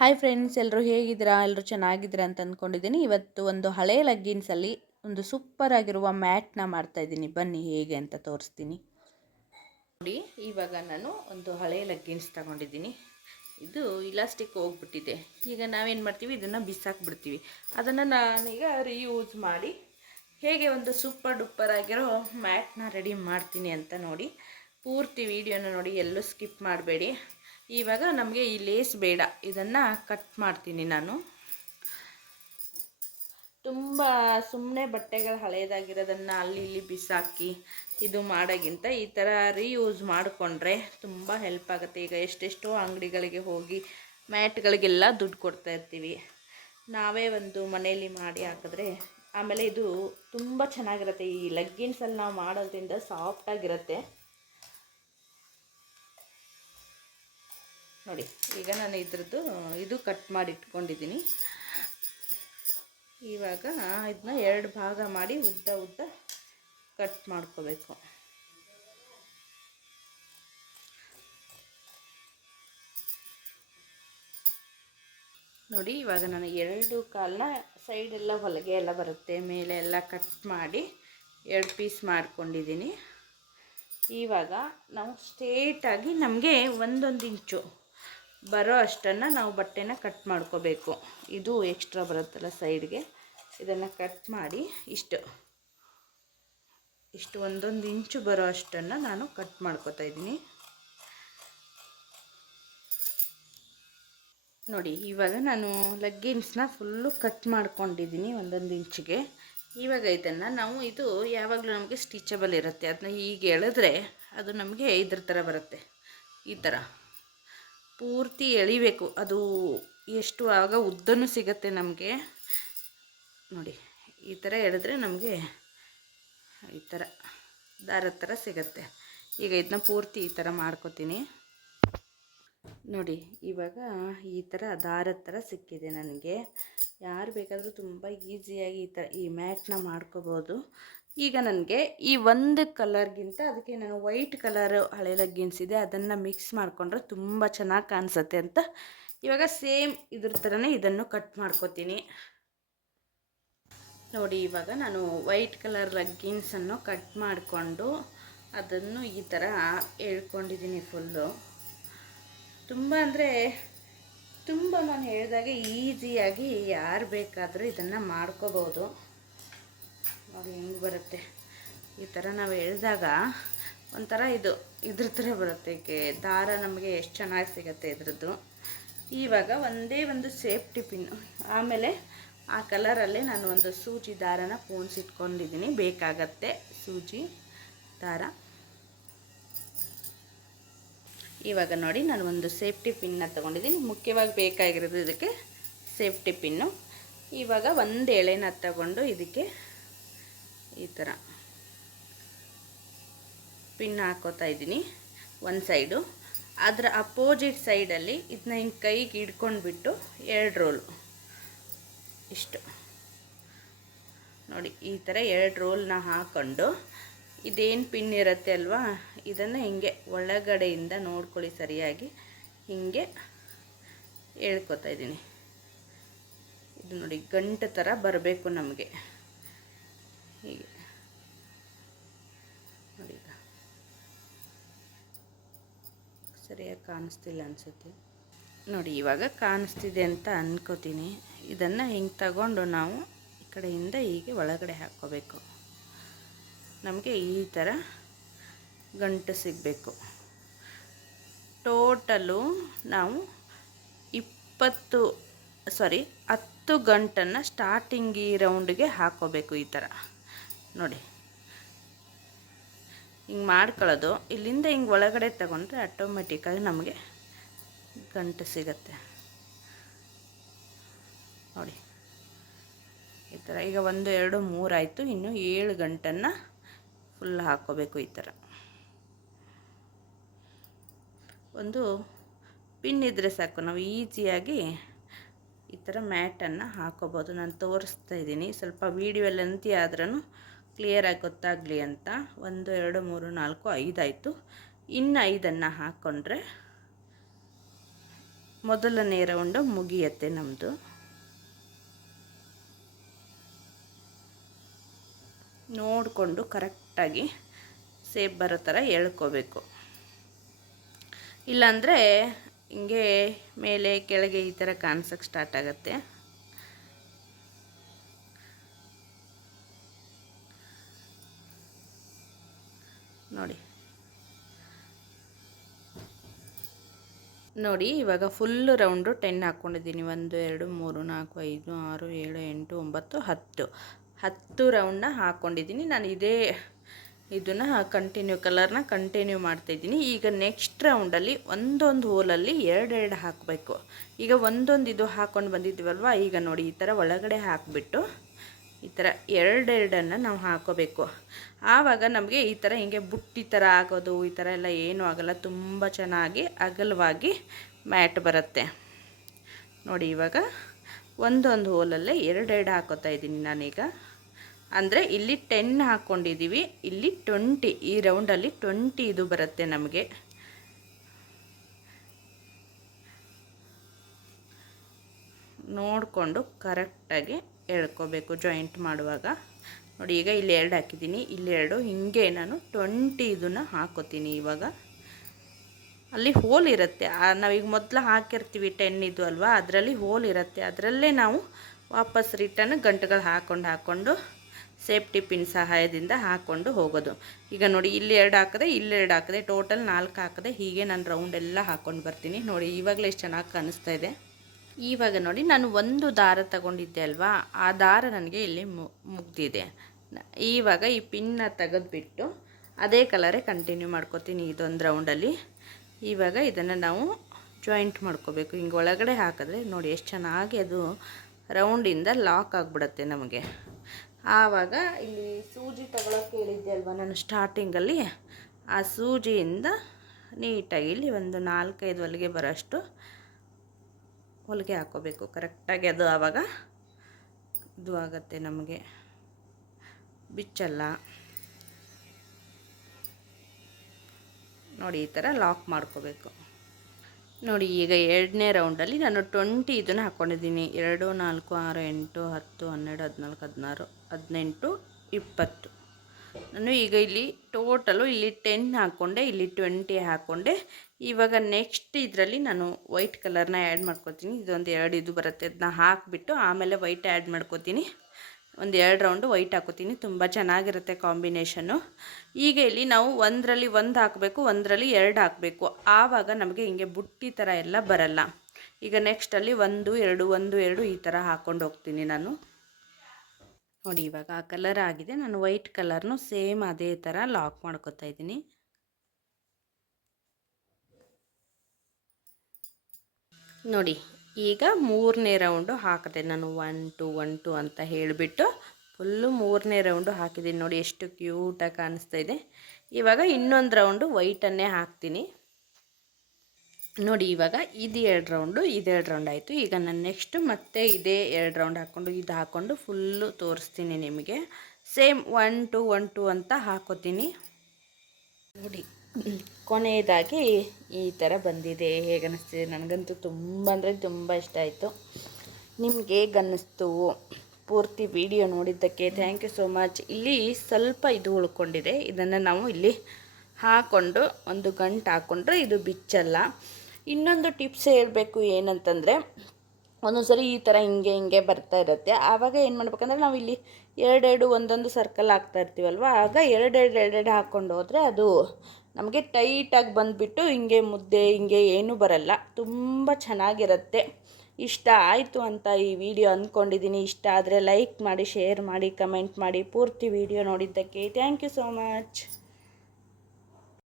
Hi friends ಎಲ್ಲರೂ ಹೇಗಿದ್ದೀರಾ? ಎಲ್ಲರೂ ಚೆನ್ನಾಗಿದ್ದೀರಾ ಅಂತ ಅಂದ್ಕೊಂಡಿದ್ದೀನಿ ಇವತ್ತು ಒಂದು ಹಳೆ ಲಗ್ಗಿನ್ಸಲ್ಲಿ ಒಂದು ಸೂಪರ್ ಆಗಿರುವ ಮ್ಯಾಟ್ನ ಮಾಡ್ತಾ ಇದ್ದೀನಿ. ಬನ್ನಿ, ಹೇಗೆ ಅಂತ ತೋರಿಸ್ತೀನಿ. ನೋಡಿ, ಇವಾಗ ನಾನು ಒಂದು ಹಳೆ ಲಗ್ಗಿನ್ಸ್ ತಗೊಂಡಿದ್ದೀನಿ. ಇದು ಇಲಾಸ್ಟಿಕ್ ಹೋಗ್ಬಿಟ್ಟಿದೆ. ಈಗ ನಾವೇನು ಮಾಡ್ತೀವಿ? ಇದನ್ನು ಬಿಸಾಕ್ಬಿಡ್ತೀವಿ. ಅದನ್ನು ನಾನೀಗ ರೀಯೂಸ್ ಮಾಡಿ ಹೇಗೆ ಒಂದು ಸೂಪರ್ ಡುಪ್ಪರ್ ಆಗಿರೋ ಮ್ಯಾಟ್ನ ರೆಡಿ ಮಾಡ್ತೀನಿ ಅಂತ ನೋಡಿ. ಪೂರ್ತಿ ವಿಡಿಯೋನ ನೋಡಿ, ಎಲ್ಲೂ ಸ್ಕಿಪ್ ಮಾಡಬೇಡಿ. ಇವಾಗ ನಮಗೆ ಈ ಲೇಸ್ ಬೇಡ. ಇದನ್ನು ಕಟ್ ಮಾಡ್ತೀನಿ ನಾನು. ತುಂಬ ಸುಮ್ಮನೆ ಬಟ್ಟೆಗಳು ಹಳೇದಾಗಿರೋದನ್ನು ಅಲ್ಲಿ ಇಲ್ಲಿ ಬಿಸಾಕಿ ಇದು ಮಾಡೋಕ್ಕಿಂತ ಈ ಥರ ರೀಯೂಸ್ ಮಾಡಿಕೊಂಡ್ರೆ ತುಂಬ ಹೆಲ್ಪ್ ಆಗುತ್ತೆ. ಈಗ ಎಷ್ಟೆಷ್ಟೋ ಅಂಗಡಿಗಳಿಗೆ ಹೋಗಿ ಮ್ಯಾಟ್ಗಳಿಗೆಲ್ಲ ದುಡ್ಡು ಕೊಡ್ತಾ ಇರ್ತೀವಿ. ನಾವೇ ಒಂದು ಮನೆಯಲ್ಲಿ ಮಾಡಿ ಹಾಕಿದ್ರೆ ಆಮೇಲೆ ಇದು ತುಂಬ ಚೆನ್ನಾಗಿರುತ್ತೆ. ಈ ಲಗ್ಗಿನ್ಸಲ್ಲಿ ನಾವು ಮಾಡೋದ್ರಿಂದ ಸಾಫ್ಟಾಗಿರುತ್ತೆ ನೋಡಿ, ಈಗ ನಾನು ಇದ್ರದ್ದು ಇದು ಕಟ್ ಮಾಡಿ ಇಟ್ಕೊಂಡಿದ್ದೀನಿ. ಇವಾಗ ಇದನ್ನ ಎರಡು ಭಾಗ ಮಾಡಿ ಉದ್ದ ಉದ್ದ ಕಟ್ ಮಾಡ್ಕೋಬೇಕು. ನೋಡಿ, ಇವಾಗ ನಾನು ಎರಡು ಕಾಲನ್ನ ಸೈಡೆಲ್ಲ ಹೊಲಿಗೆ ಎಲ್ಲ ಬರುತ್ತೆ, ಮೇಲೆ ಎಲ್ಲ ಕಟ್ ಮಾಡಿ ಎರಡು ಪೀಸ್ ಮಾಡ್ಕೊಂಡಿದ್ದೀನಿ. ಇವಾಗ ನಾವು ಸ್ಟ್ರೇಟಾಗಿ ನಮಗೆ ಒಂದೊಂದು ಇಂಚು ಬರೋ ಅಷ್ಟನ್ನು ನಾವು ಬಟ್ಟೆನ ಕಟ್ ಮಾಡ್ಕೋಬೇಕು. ಇದು ಎಕ್ಸ್ಟ್ರಾ ಬರುತ್ತಲ್ಲ ಸೈಡ್ಗೆ ಇದನ್ನು ಕಟ್ ಮಾಡಿ ಇಷ್ಟು. ಇಷ್ಟು ಒಂದೊಂದು ಇಂಚು ಬರೋ ಅಷ್ಟನ್ನು ನಾನು ಕಟ್ ಮಾಡ್ಕೋತಾ ಇದ್ದೀನಿ. ನೋಡಿ, ಇವಾಗ ನಾನು ಲಗ್ಗಿನ್ಸ್ನ ಫುಲ್ಲು ಕಟ್ ಮಾಡ್ಕೊಂಡಿದ್ದೀನಿ ಒಂದೊಂದು ಇಂಚಿಗೆ. ಇವಾಗ ಇದನ್ನು ನಾವು ಇದು ಯಾವಾಗಲೂ ನಮಗೆ ಸ್ಟಿಚಬಲ್ ಇರುತ್ತೆ. ಅದನ್ನ ಹೀಗೆ ಎಳೆದ್ರೆ ಅದು ನಮಗೆ ಇದ್ರ ಥರ ಬರುತ್ತೆ. ಈ ಥರ. ಪೂರ್ತಿ ಎಳಿಬೇಕು. ಅದು ಎಷ್ಟು ಆಗ ಉದ್ದನೂ ಸಿಗತ್ತೆ ನಮಗೆ. ನೋಡಿ, ಈ ಥರ ಎಳೆದ್ರೆ ನಮಗೆ ಈ ಥರ ದಾರದ ಥರ ಸಿಗತ್ತೆ. ಈಗ ಇದನ್ನ ಪೂರ್ತಿ ಈ ಥರ ಮಾಡ್ಕೋತೀನಿ. ನೋಡಿ, ಇವಾಗ ಈ ಥರ ದಾರದ ಥರ ಸಿಕ್ಕಿದೆ ನನಗೆ. ಯಾರು ಬೇಕಾದರೂ ತುಂಬ ಈಸಿಯಾಗಿ ಈ ಥರ ಈ ಮ್ಯಾಟ್ನ ಮಾಡ್ಕೋಬೋದು. ಈಗ ನನಗೆ ಈ ಒಂದು ಕಲರ್ಗಿಂತ ಅದಕ್ಕೆ ನಾನು ವೈಟ್ ಕಲರ್ ಹಳೆ ಲಗ್ಗಿನ್ಸ್ ಇದೆ, ಅದನ್ನು ಮಿಕ್ಸ್ ಮಾಡಿಕೊಂಡ್ರೆ ತುಂಬ ಚೆನ್ನಾಗಿ ಕಾಣಿಸುತ್ತೆ ಅಂತ ಇವಾಗ ಸೇಮ್ ಇದ್ರ ಥರನೇ ಇದನ್ನು ಕಟ್ ಮಾಡ್ಕೋತೀನಿ. ನೋಡಿ, ಇವಾಗ ನಾನು ವೈಟ್ ಕಲರ್ ಲಗ್ಗಿನ್ಸನ್ನು ಕಟ್ ಮಾಡಿಕೊಂಡು ಅದನ್ನು ಈ ಥರ ಹೇಳ್ಕೊಂಡಿದ್ದೀನಿ ಫುಲ್ಲು ತುಂಬ ಅಂದರೆ ತುಂಬ ನಾನು ಹೇಳಿದಾಗೆ ಈಸಿಯಾಗಿ ಯಾರು ಬೇಕಾದರೂ ಇದನ್ನು ಮಾಡ್ಕೋಬೋದು. ನೋಡಿ ಹೆಂಗೆ ಬರುತ್ತೆ? ಈ ಥರ ನಾವು ಎಳೆದಾಗ ಒಂಥರ ಇದು, ಇದ್ರ ಥರ ಬರುತ್ತೆ ದಾರ ನಮಗೆ ಎಷ್ಟು ಚೆನ್ನಾಗಿ ಸಿಗುತ್ತೆ ಇದ್ರದ್ದು. ಇವಾಗ ಒಂದೇ ಒಂದು ಸೇಫ್ಟಿ ಪಿನ್ನು ಆಮೇಲೆ ಆ ಕಲರಲ್ಲೇ ನಾನು ಒಂದು ಸೂಜಿ ದಾರನ ಪೋಣಿಸಿಟ್ಕೊಂಡಿದ್ದೀನಿ ಬೇಕಾಗತ್ತೆ ಸೂಜಿ ದಾರ. ಇವಾಗ ನೋಡಿ ನಾನು ಒಂದು ಸೇಫ್ಟಿ ಪಿನ್ನ ತೊಗೊಂಡಿದ್ದೀನಿ. ಮುಖ್ಯವಾಗಿ ಬೇಕಾಗಿರೋದು ಇದಕ್ಕೆ ಸೇಫ್ಟಿ ಪಿನ್ನು. ಇವಾಗ ಒಂದು ಎಳೆನ ತಗೊಂಡು ಇದಕ್ಕೆ ಈ ಥರ ಪಿನ್ ಹಾಕೋತಾ ಇದ್ದೀನಿ ಒಂದು ಸೈಡು. ಅದರ ಅಪೋಸಿಟ್ ಸೈಡಲ್ಲಿ ಇದನ್ನ ಹಿಂಗೆ ಕೈಗೆ ಹಿಡ್ಕೊಂಡ್ಬಿಟ್ಟು ಎರಡು ರೋಲು. ಇಷ್ಟು. ನೋಡಿ, ಈ ಥರ ಎರಡು ರೋಲ್ನ ಹಾಕ್ಕೊಂಡು ಇದೇನು ಪಿನ್ ಇರುತ್ತೆ ಅಲ್ವಾ? ಇದನ್ನು ಹಿಂಗೆ ಒಳಗಡೆಯಿಂದ ನೋಡ್ಕೊಳ್ಳಿ ಸರಿಯಾಗಿ. ಹಿಂಗೆ ಹೇಳ್ಕೊತಾ ಇದ್ದೀನಿ. ಇದು ನೋಡಿ, ಗಂಟು ಥರ ಬರಬೇಕು ನಮಗೆ. ಹೀಗೆ. ನೋಡಿ ಸರಿಯಾಗಿ ಕಾಣಿಸ್ತಿಲ್ಲ ಅನಿಸುತ್ತೆ. ನೋಡಿ, ಇವಾಗ ಕಾಣಿಸ್ತಿದೆ ಅಂತ ಅನ್ಕೋತೀನಿ. ಇದನ್ನು ಹಿಂಗೆ ತಗೊಂಡು ನಾವು ಈ ಕಡೆಯಿಂದ ಹೀಗೆ ಒಳಗಡೆ ಹಾಕ್ಕೋಬೇಕು. ನಮಗೆ ಈ ಥರ ಗಂಟು ಸಿಗಬೇಕು. ಟೋಟಲು ನಾವು ಇಪ್ಪತ್ತು ಸಾರಿ ಹತ್ತು ಗಂಟನ್ನು ಸ್ಟಾರ್ಟಿಂಗ್ ಈ ರೌಂಡ್ಗೆ ಹಾಕೋಬೇಕು ಈ ಥರ ನೋಡಿ. ಹಿಂಗೆ ಮಾಡ್ಕೊಳ್ಳೋದು. ಇಲ್ಲಿಂದ ಹಿಂಗೆ ಒಳಗಡೆ ತಗೊಂಡ್ರೆ ಆಟೋಮೆಟಿಕ್ಕಾಗಿ ನಮಗೆ ಗಂಟು ಸಿಗತ್ತೆ. ನೋಡಿ. ಈ ಥರ ಈಗ ಒಂದು, ಎರಡು ಮೂರಾಯಿತು ಇನ್ನು ಏಳು ಗಂಟನ್ನು ಫುಲ್ ಹಾಕೋಬೇಕು ಈ ಥರ. ಒಂದು ಪಿನ್ ಇದ್ದರೆ ಸಾಕು. ನಾವು ಈಸಿಯಾಗಿ ಈ ಥರ ಮ್ಯಾಟನ್ನು ಹಾಕೋಬೋದು. ನಾನು ತೋರಿಸ್ತಾ ಇದ್ದೀನಿ. ಸ್ವಲ್ಪ ವೀಡಿಯೋ ಲೆಂತಿ ಆದ್ರೂ ಕ್ಲಿಯರಾಗಿ ಗೊತ್ತಾಗಲಿ ಅಂತ. ಒಂದು, ಎರಡು, ಮೂರು, ನಾಲ್ಕು ಐದಾಯಿತು ಇನ್ನು ಐದನ್ನು ಹಾಕ್ಕೊಂಡ್ರೆ ಮೊದಲನೇ ರೌಂಡು ಮುಗಿಯತ್ತೆ ನಮ್ಮದು ನೋಡಿಕೊಂಡು ಕರೆಕ್ಟಾಗಿ ಸೇಪ್ ಬರೋ ಥರ ಎಳ್ಕೋಬೇಕು ಇಲ್ಲಾಂದರೆ ಹಿಂಗೆ ಮೇಲೆ ಕೆಳಗೆ ಈ ಥರ ಕಾಣಿಸೋಕ್ಕೆ ಸ್ಟಾರ್ಟ್ ಆಗುತ್ತೆ. ನೋಡಿ. ನೋಡಿ, ಇವಾಗ ಫುಲ್ಲು ರೌಂಡು ಟೆನ್ ಹಾಕ್ಕೊಂಡಿದ್ದೀನಿ ಒಂದು, ಎರಡು, ಮೂರು, ನಾಲ್ಕು, ಐದು, ಆರು, ಏಳು, ಎಂಟು, ಒಂಬತ್ತು, ಹತ್ತು. ಹತ್ತು ರೌಂಡನ್ನ ಹಾಕ್ಕೊಂಡಿದ್ದೀನಿ ನಾನು ಇದೇ ಇದನ್ನು ಕಂಟಿನ್ಯೂ ಕಲರ್ನ ಕಂಟಿನ್ಯೂ ಮಾಡ್ತಾಯಿದ್ದೀನಿ ಈಗ ನೆಕ್ಸ್ಟ್ ರೌಂಡಲ್ಲಿ ಒಂದೊಂದು ಹೋಲಲ್ಲಿ ಎರಡೆರಡು ಹಾಕಬೇಕು. ಈಗ ಒಂದೊಂದು ಇದು ಹಾಕ್ಕೊಂಡು ಬಂದಿದ್ದೀವಲ್ವ? ಈಗ ನೋಡಿ, ಈ ಥರ ಒಳಗಡೆ ಹಾಕಿಬಿಟ್ಟು ಈ ಥರ ಎರಡೆರಡನ್ನು ನಾವು ಹಾಕೋಬೇಕು. ಆವಾಗ ನಮಗೆ ಈ ಥರ ಹಿಂಗೆ ಬುಟ್ಟಿ ಥರ ಆಗೋದು, ಈ ಥರ ಎಲ್ಲ ಏನೂ ಆಗೋಲ್ಲ. ತುಂಬ ಚೆನ್ನಾಗಿ ಅಗಲವಾಗಿ ಮ್ಯಾಟ್ ಬರುತ್ತೆ. ನೋಡಿ, ಇವಾಗ ಒಂದೊಂದು ಹೋಲಲ್ಲೇ ಎರಡೆರಡು ಹಾಕೋತಾ ಇದ್ದೀನಿ ನಾನೀಗ. ಅಂದರೆ ಇಲ್ಲಿ ಟೆನ್ ಹಾಕ್ಕೊಂಡಿದ್ದೀವಿ ಇಲ್ಲಿ ಟ್ವೆಂಟಿ ಈ ರೌಂಡಲ್ಲಿ ಟ್ವೆಂಟಿ ಇದು ಬರುತ್ತೆ ನಮಗೆ. ನೋಡಿಕೊಂಡು ಕರೆಕ್ಟಾಗಿ ಎಳ್ಕೋಬೇಕು ಜಾಯಿಂಟ್ ಮಾಡುವಾಗ. ನೋಡಿ, ಈಗ ಇಲ್ಲಿ ಎರಡು ಹಾಕಿದ್ದೀನಿ. ಇಲ್ಲಿ ಎರಡು, ಹಿಂಗೆ ನಾನು ಟ್ವೆಂಟಿ ಇದನ್ನು ಹಾಕೋತೀನಿ ಇವಾಗ. ಅಲ್ಲಿ ಹೋಲ್ ಇರುತ್ತೆ. ನಾವೀಗ ಮೊದಲು ಹಾಕಿರ್ತೀವಿ ಟೆನ್ ಇದು ಅಲ್ವಾ? ಅದರಲ್ಲಿ ಹೋಲ್ ಇರುತ್ತೆ. ಅದರಲ್ಲೇ ನಾವು ವಾಪಸ್ ರಿಟರ್ನ್ ಗಂಟುಗಳು ಹಾಕ್ಕೊಂಡು ಹಾಕ್ಕೊಂಡು ಸೇಫ್ಟಿ ಪಿನ್ ಸಹಾಯದಿಂದ ಹಾಕ್ಕೊಂಡು ಹೋಗೋದು. ಈಗ ನೋಡಿ, ಇಲ್ಲಿ ಎರಡು ಹಾಕಿದೆ, ಇಲ್ಲಿ ಎರಡು ಹಾಕಿದೆ, ಟೋಟಲ್ ನಾಲ್ಕು ಹಾಕಿದೆ. ಹೀಗೆ ನಾನು ರೌಂಡ್ ಎಲ್ಲ ಹಾಕ್ಕೊಂಡು ಬರ್ತೀನಿ. ನೋಡಿ, ಇವಾಗಲೇ ಎಷ್ಟು ಚೆನ್ನಾಗಿ ಕಾಣಿಸ್ತಾ ಇದೆ. ಇವಾಗ ನೋಡಿ, ನಾನು ಒಂದು ದಾರ ತಗೊಂಡಿದ್ದೆ ಅಲ್ವಾ? ಆ ದಾರ ನನಗೆ ಇಲ್ಲಿ ಮುಗ್ದಿದೆ. ಇವಾಗ ಈ ಪಿನ್ನ ತೆಗೆದುಬಿಟ್ಟು ಅದೇ ಕಲರೇ ಕಂಟಿನ್ಯೂ ಮಾಡ್ಕೋತೀನಿ ಇದೊಂದು ರೌಂಡಲ್ಲಿ ಇವಾಗ ಇದನ್ನು ನಾವು ಜಾಯಿಂಟ್ ಮಾಡ್ಕೋಬೇಕು. ಹಿಂಗೆ ಒಳಗಡೆ ಹಾಕಿದ್ರೆ ನೋಡಿ, ಎಷ್ಟು ಚೆನ್ನಾಗಿ ಅದು ರೌಂಡಿಂದ ಲಾಕ್ ಆಗಿಬಿಡತ್ತೆ ನಮಗೆ. ಆವಾಗ ಇಲ್ಲಿ ಸೂಜಿ ತಗೊಳಕ್ಕೆ ಹೇಳಿದ್ದೆ ಅಲ್ವಾ ನಾನು ಸ್ಟಾರ್ಟಿಂಗಲ್ಲಿ ಆ ಸೂಜಿಯಿಂದ ನೀಟಾಗಿ ಇಲ್ಲಿ ಒಂದು ನಾಲ್ಕೈದು ಹೊಲಿಗೆ ಬರೋಷ್ಟು ಹೊಲಿಗೆ ಹಾಕೋಬೇಕು. ಕರೆಕ್ಟಾಗಿ ಅದು ಆವಾಗ ಇದು ಆಗುತ್ತೆ ನಮಗೆ. ಬಿಚ್ಚಲ್ಲ. ನೋಡಿ ಈ ಥರ ಲಾಕ್ ಮಾಡ್ಕೋಬೇಕು. ನೋಡಿ ಈಗ ಎರಡನೇ ರೌಂಡಲ್ಲಿ ನಾನು ಟ್ವೆಂಟಿ ಇದನ್ನು ಹಾಕ್ಕೊಂಡಿದ್ದೀನಿ ಎರಡು, ನಾಲ್ಕು, ಆರು, ಎಂಟು, ಹತ್ತು, ಹನ್ನೆರಡು, ಹದಿನಾಲ್ಕು, ಹದಿನಾರು. ಹದಿನೆಂಟು, ಇಪ್ಪತ್ತು. ನಾನು ಈಗ ಇಲ್ಲಿ ಟೋಟಲು ಇಲ್ಲಿ ಟೆನ್ ಹಾಕ್ಕೊಂಡೆ ಇಲ್ಲಿ ಟ್ವೆಂಟಿ ಹಾಕ್ಕೊಂಡೆ ಇವಾಗ ನೆಕ್ಸ್ಟ್ ಇದರಲ್ಲಿ ನಾನು ವೈಟ್ ಕಲರ್ನ ಆ್ಯಡ್ ಮಾಡ್ಕೋತೀನಿ. ಇದೊಂದು ಎರಡು ಇದು ಬರುತ್ತೆ. ಅದನ್ನ ಹಾಕಿಬಿಟ್ಟು ಆಮೇಲೆ ವೈಟ್ ಆ್ಯಡ್ ಮಾಡ್ಕೋತೀನಿ. ಒಂದು ಎರಡು ರೌಂಡು ವೈಟ್ ಹಾಕೋತೀನಿ. ತುಂಬ ಚೆನ್ನಾಗಿರುತ್ತೆ ಕಾಂಬಿನೇಷನ್ನು ಈಗ ಇಲ್ಲಿ ನಾವು ಒಂದರಲ್ಲಿ ಒಂದು ಹಾಕಬೇಕು, ಒಂದರಲ್ಲಿ ಎರಡು ಹಾಕಬೇಕು. ಆವಾಗ ನಮಗೆ ಹಿಂಗೆ ಬುಟ್ಟಿ ಥರ ಎಲ್ಲ ಬರಲ್ಲ. ಈಗ ನೆಕ್ಸ್ಟಲ್ಲಿ ಒಂದು, ಎರಡು ಒಂದು, ಎರಡು ಈ ಥರ ಹಾಕ್ಕೊಂಡು ಹೋಗ್ತೀನಿ ನಾನು. ನೋಡಿ ಇವಾಗ ಆ ಕಲರ್ ಆಗಿದೆ. ನಾನು ವೈಟ್ ಕಲರ್ನು ಸೇಮ್ ಅದೇ ಥರ ಲಾಕ್ ಮಾಡ್ಕೋತಾ ಇದ್ದೀನಿ. ನೋಡಿ, ಈಗ ಮೂರನೇ ರೌಂಡು ಹಾಕಿದೆ. ನಾನು ಒನ್ ಟು ಒನ್ ಟು ಅಂತ ಹೇಳಿಬಿಟ್ಟು ಫುಲ್ಲು ಮೂರನೇ ರೌಂಡು ಹಾಕಿದ್ದೀನಿ. ನೋಡಿ, ಎಷ್ಟು ಕ್ಯೂಟಾಗಿ ಕಾಣಿಸ್ತಾ ಇದೆ. ಇವಾಗ ಇನ್ನೊಂದು ರೌಂಡು ವೈಟನ್ನೇ ಹಾಕ್ತೀನಿ. ನೋಡಿ, ಇವಾಗ ಇದು ಎರಡು ರೌಂಡು ಇದು ಎರಡು ರೌಂಡ್ ಆಯಿತು. ಈಗ ನಾನು ನೆಕ್ಸ್ಟ್ ಮತ್ತೆ ಇದೇ ಎರಡು ರೌಂಡ್ ಹಾಕ್ಕೊಂಡು, ಇದು ಹಾಕ್ಕೊಂಡು ಫುಲ್ಲು ತೋರಿಸ್ತೀನಿ ನಿಮಗೆ. Same one two one two ಅಂತ ಹಾಕೋತೀನಿ. ನೋಡಿ, ಕೊನೆಯದಾಗಿ ಈ ಥರ ಬಂದಿದೆ. ಹೇಗೆ ಅನ್ನಿಸ್ತಿದೆ ನನಗಂತೂ ತುಂಬ ಅಂದರೆ ತುಂಬ ಇಷ್ಟ ಆಯಿತು. ನಿಮಗೆ ಹೇಗೆ ಅನ್ನಿಸ್ತು ಪೂರ್ತಿ ವಿಡಿಯೋ ನೋಡಿದ್ದಕ್ಕೆ? ಥ್ಯಾಂಕ್ ಯು ಸೋ ಮಚ್ ಇಲ್ಲಿ ಸ್ವಲ್ಪ ಇದು ಉಳ್ಕೊಂಡಿದೆ. ಇದನ್ನು ನಾವು ಇಲ್ಲಿ ಹಾಕ್ಕೊಂಡು ಒಂದು ಗಂಟು ಹಾಕ್ಕೊಂಡ್ರೆ ಇದು ಬಿಚ್ಚಲ್ಲ. ಇನ್ನೊಂದು ಟಿಪ್ಸ್ ಹೇಳಬೇಕು ಏನಂತಂದರೆ ಒಂದೊಂದು ಸರಿ ಈ ಥರ ಹಿಂಗೆ ಹಿಂಗೆ ಬರ್ತಾ ಇರುತ್ತೆ. ಆವಾಗ ಏನು ಮಾಡ್ಬೇಕಂದ್ರೆ ನಾವು ಇಲ್ಲಿ ಎರಡೆರಡು ಒಂದೊಂದು ಸರ್ಕಲ್ ಹಾಕ್ತಾ ಇರ್ತೀವಲ್ವ? ಆಗ ಎರಡೆರಡು ಎರಡೆರಡು ಹಾಕ್ಕೊಂಡು ಹೋದರೆ ಅದು ನಮಗೆ ಟೈಟಾಗಿ ಬಂದುಬಿಟ್ಟು ಹಿಂಗೆ ಮುದ್ದೆ ಹಿಂಗೆ ಏನೂ ಬರಲ್ಲ. ತುಂಬ ಚೆನ್ನಾಗಿರುತ್ತೆ. ಇಷ್ಟ ಆಯಿತು ಅಂತ ಈ ವಿಡಿಯೋ ಅಂದ್ಕೊಂಡಿದ್ದೀನಿ ಇಷ್ಟ ಆದರೆ ಲೈಕ್ ಮಾಡಿ ಶೇರ್ ಮಾಡಿ ಕಮೆಂಟ್ ಮಾಡಿ. ಪೂರ್ತಿ ವಿಡಿಯೋ ನೋಡಿದ್ದಕ್ಕೆ ಥ್ಯಾಂಕ್ ಯು ಸೋ ಮಚ್